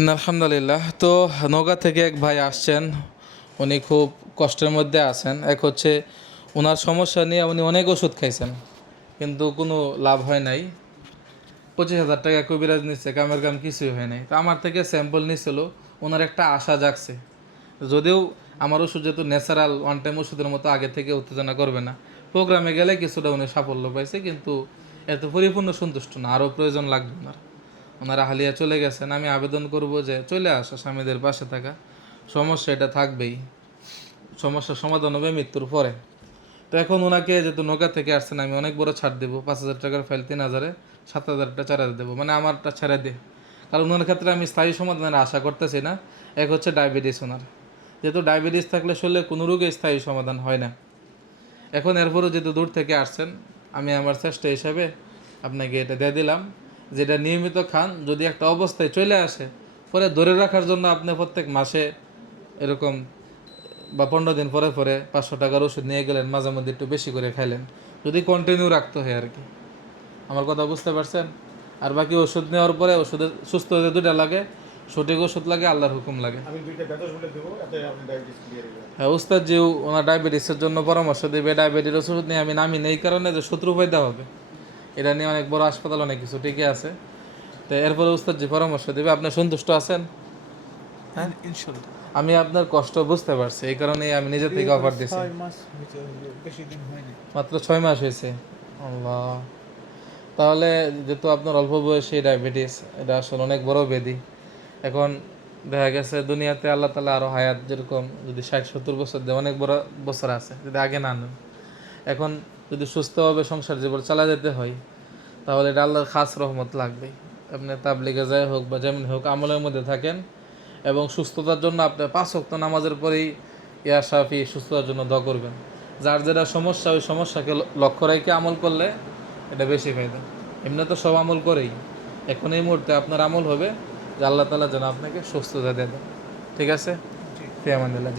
আলহামদুলিল্লাহ। তো নৌকা থেকে এক ভাই আসছেন, উনি খুব কষ্টের মধ্যে আছেন। এক হচ্ছে ওনার সমস্যা নিয়ে উনি অনেক ওষুধ খাইছেন, কিন্তু কোনো লাভ হয় নাই। পঁচিশ হাজার টাকা কবিরাজ নিচ্ছে কামের কাম কিছুই হয় নাই। তো আমার থেকে স্যাম্পল নিছিল ওনার একটা আশা জাগছে। যদিও আমার ওষুধ যেহেতু ন্যাচারাল ওয়ান টাইম ওষুধের মতো আগে থেকে উত্তেজনা করবে না। প্রোগ্রামে গেলে কিছুটা উনি সাফল্য পাইছে, কিন্তু এত পরিপূর্ণ সন্তুষ্ট না, আরও প্রয়োজন লাগবে ওনার। ওনারা হালিয়া চলে গেছেন, আমি আবেদন করব যে চলে আসো, স্বামীদের পাশে থাকা। সমস্যা এটা থাকবেই। সমস্যার সমাধান হবে মৃত্যুর পরে। তো এখন ওনাকে যেহেতু নৌকা থেকে আসছেন, আমি অনেক বড় ছাড় দেবো, পাঁচ হাজার টাকার ফাইল তিন হাজারে, সাত হাজারটা চার হাজার দেবো মানে আমারটা ছেড়ে দে। কারণ ওনার ক্ষেত্রে আমি স্থায়ী সমাধানের আশা করতেছি না, এক হচ্ছে ডায়াবেটিস ওনার। যেহেতু ডায়াবেটিস থাকলে শরীরে কোনো রোগে স্থায়ী সমাধান হয় না। এখন এরপরও যেহেতু দূর থেকে আসছেন, আমি আমার চেষ্টা হিসাবে আপনাকে এটা দিয়ে দিলাম। যেটা নিয়মিত খান যদি একটা অবস্থায় চলে আসে পরে ধরে রাখার জন্য আপনি প্রত্যেক মাসে এরকম বা পনেরো দিন পরে পরে পাঁচশো টাকার ওষুধ নিয়ে গেলেন মাঝে মধ্যে একটু বেশি করে খাইলেন। যদি কন্টিনিউ রাখতে হয় আর কি। আমার কথা বুঝতে পারছেন? আর বাকি ওষুধ নেওয়ার পরে ওষুধের সুস্থ হতে দুটা লাগে সঠিক ওষুধ লাগে আল্লাহর হুকুম লাগে। হয়ে উস্তাদ জিউ ওনার ডায়াবেটিসের জন্য পরামর্শ দেবে ডায়াবেটিস ওষুধ নিয়ে আমি নামি নেই কারণে যে শত্রু ফায়দা হবে। এটা নিয়ে অনেক বড় হাসপাতাল অনেক কিছু ঠিকই আছে। তো এরপরে উস্তাদ যে পরামর্শ দেবে আপনি সন্তুষ্ট আছেন? হ্যাঁ ইনশাল্লাহ। আমি আপনার কষ্ট বুঝতে পারছি এই কারণেই আমি নিজে থেকে অফার দিছি। ছয় মাস বেশি দিন হয়নি। মাত্র ছয় মাস হয়েছে। আল্লাহ। তাহলে যেহেতু আপনার অল্প বয়সে ডায়াবেটিস এটা আসলে অনেক বড় ব্যাধি। এখন দেখা গেছে দুনিয়াতে আল্লাহ তালা আরও হায়াত যেরকম যদি ষাট সত্তর বছর দেয় অনেক বড় বছর আছে যদি আগে না নেন। এখন যদি সুস্থভাবে সংসার জীবন চালা যেতে হয় তাহলে এটা আল্লাহর খাস রহমত লাগবে। আপনি তাবলিগে যাই হোক বা যেমন হোক আমলের মধ্যে থাকেন এবং সুস্থতার জন্য আপনি পাঁচ ওয়াক্ত নামাজের পরেই ইয়া সাফি সুস্থতার জন্য দোয়া করবেন। যার যেটা সমস্যা ওই সমস্যাকে লক্ষ্য রেখে আমল করলে এটা বেশি ফায়দা। এমনি তো সব আমল করেই। এখন এই মুহূর্তে আপনার আমল হবে যে আল্লাহ তালা যেন আপনাকে সুস্থতা দেন। ঠিক আছে? ফিয়ামান্দিল্লা জি